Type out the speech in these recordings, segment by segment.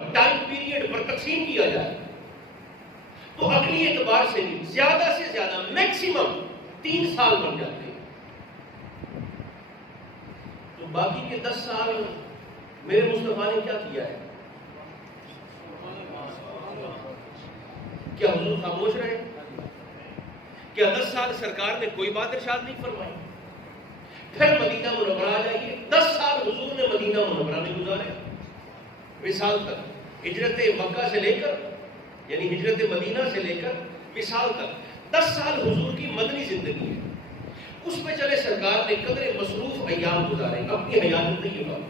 Time period پر تقسیم کیا جائے تو عقلی اعتبار سے بھی زیادہ سے زیادہ میکسیمم 3 سال بن جاتے ہیں. تو باقی کے 10 سال میرے مصطفیٰ نے کیا کیا ہے؟ کیا حضور خاموش رہے؟ کیا 10 سال سرکار نے کوئی بات ارشاد نہیں فرمائی؟ پھر مدینہ منورہ آ جائیے. 10 سال حضور نے مدینہ منورہ میں گزارے وصال تک. ہجرت مکہ سے لے کر یعنی ہجرت مدینہ سے لے کر وصال تک 10 سال حضور کی مدنی زندگی ہے. اس میں چلے سرکار نے قدر مصروف ایام گزارے اپنی حیات زندگی پر.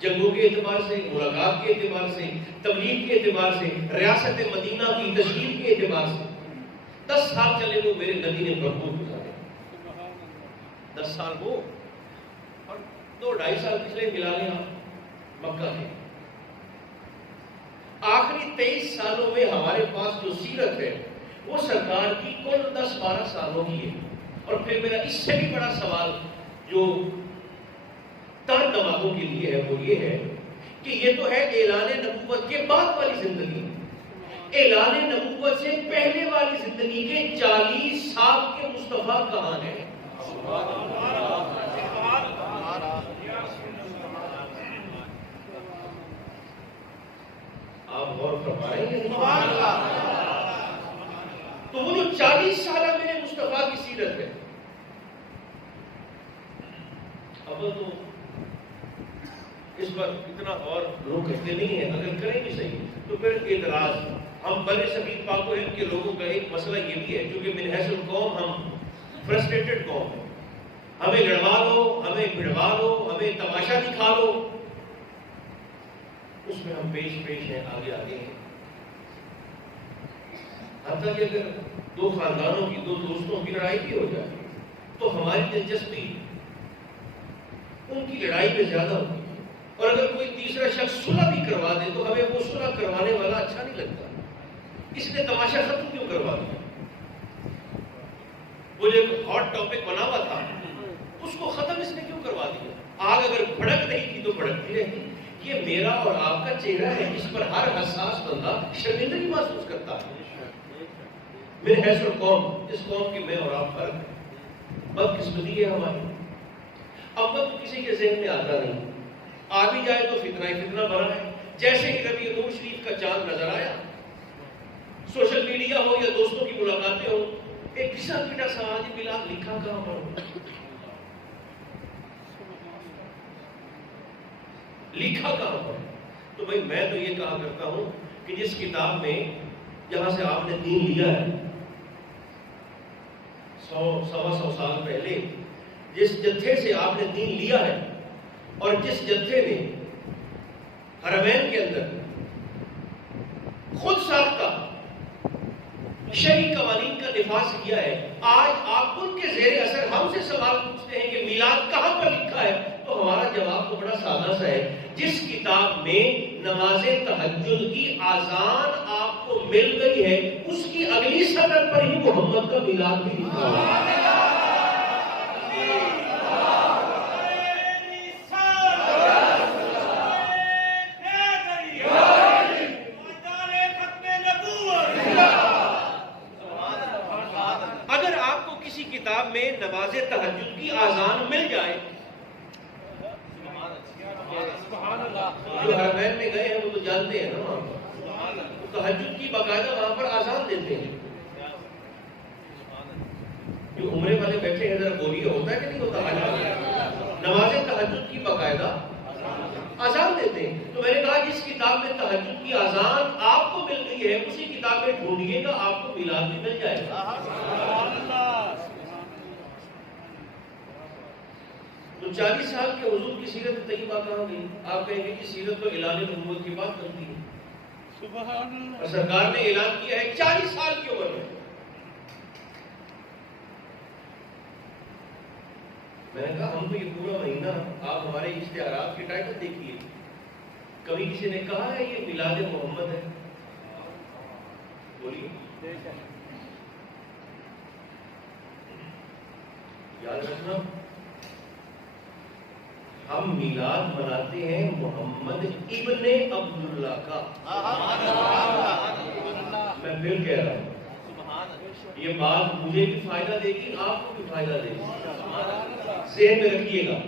جنگوں کے اعتبار سے، ملاقات کے اعتبار سے، تبلیغ کے اعتبار سے، ریاست مدینہ کی تشہیر کے اعتبار سے 10 سال چلے وہ میرے نبی نے بھرپور گزارے. 10 سال وہ اور 2-2.5 سال پچھلے ملا لیں آپ مکہ کے. آخری 23 سالوں میں ہمارے پاس جو سیرت ہے وہ سرکار کی کل 10-12 سالوں کی ہے. اور پھر میرا اس سے بھی بڑا سوال جو تر دماغوں کے لیے ہے وہ یہ ہے کہ یہ تو ہے اعلان نبوت کے بعد والی زندگی. اعلان نبوت سے پہلے والی زندگی کے 40 سال کے مصطفیٰ کہاں ہیں؟ آپ غور فرما رہے ہیں؟ تو وہ جو 40 سالہ میرے مصطفیٰ کی سیرت ہے. اب تو اس پر اتنا اور لوگ کرتے نہیں ہیں. اگر کریں بھی صحیح تو پھر اعتراض. ہم بر صغیر پاک و ہند کے لوگوں کا ایک مسئلہ یہ بھی ہے کیونکہ من حیث القوم ہم فرسٹریٹڈ قوم ہیں. ہمیں لڑوا لو، ہمیں بھڑوا لو، ہمیں تماشا دکھا لو، اس میں ہم پیش ہیں، آگے ہیں. حتیٰ کہ اگر 2 خاندانوں کی، 2 دوستوں کی لڑائی بھی ہو جائے تو ہماری دلچسپی ان کی لڑائی میں زیادہ ہوتی ہے. اور اگر کوئی تیسرا شخص صلح بھی کروا دے تو ہمیں وہ صلح کروانے والا اچھا نہیں لگتا. اس نے تماشا ختم کیوں کروا دیا؟ وہ جو ایک ہاٹ ٹاپک بنا ہوا تھا اس کو ختم اس نے کیوں کروا دیا؟ آگ اگر بھڑک نہیں تھی تو بھڑکتی رہتی. یہ میرا اور آپ کا چہرہ ہے جس پر ہر حساس بندہ شرمندگی محسوس کرتا ہے. میرے حیث القوم، اس قوم کی میں اور آپ فرق ہے. بدقسمتی ہے ہماری. اب وقت کسی کے ذہن میں آتا نہیں. آ بھی جائے تو فتنہ ہی فتنہ بنا ہے. جیسے ہی ربیع نور شریف کا چاند نظر آیا، سوشل میڈیا ہو یا دوستوں کی ملاقاتیں ہو، ایک گھسا پیٹا سا آج میلاد لکھا کہاں پر؟ لکھا کہاں پر؟ تو بھائی میں تو یہ کہا کرتا ہوں کہ جس کتاب میں جہاں سے آپ نے دین لیا ہے 100-125 سال پہلے، جس جتھے سے آپ نے دین لیا ہے اور جس جتھے نے حرمین کے اندر خود ساختہ شرعی قوانین کا دفاع کیا ہے، آج آپ ان کے زیر اثر ہم سے سوال پوچھتے ہیں کہ میلاد کہاں پر لکھا ہے، تو ہمارا جواب تو بڑا سادہ سا ہے. جس کتاب میں نماز تہجد کی آذان آپ کو مل گئی ہے اس کی اگلی سطر پر ہی محمد کا میلاد بھی لکھا ہے. اگر آپ کو کسی کتاب میں نماز تہجد کی آذان مل جائے، جو حرمین میں گئے ہیں وہ تو جانتے ہیں نا، وہ تہجد کی باقاعدہ وہاں پر آذان دیتے ہیں. جو عمرے والے بیٹھے ہیں ذرا بولیے، ہوتا ہے کہ نہیں ہوتا؟ نماز تہجد کی باقاعدہ آذان دیتے ہیں. تو میں نے کہا جس کتاب میں تہجد کی آذان آپ کو مل گئی ہے اسی کتاب میں ڈھونڈیے گا آپ کو میلاد بھی مل جائے گا. تو 40 سال کے حضور کی سیرت طیبہ کہاں گئی؟ آپ کہیں گے کہ سیرت تو اعلان نبوت کی بات کرتی ہے اور سرکار نے اعلان کیا ہے 40 سال کی عمر میں. میں نے کہا ہم تو یہ پورا مہینہ آپ ہمارے اشتہارات کے ٹائٹل دیکھیے، کبھی کسی نے کہا ہے یہ میلاد محمد ہے؟ بولیے. یاد رکھنا ہم میلاد مناتے ہیں محمد ابن عبداللہ کا. میں پھر کہہ رہا ہوں یہ بات مجھے بھی فائدہ دے گی، آپ کو بھی فائدہ دے گی، ذہن میں رکھیے گا.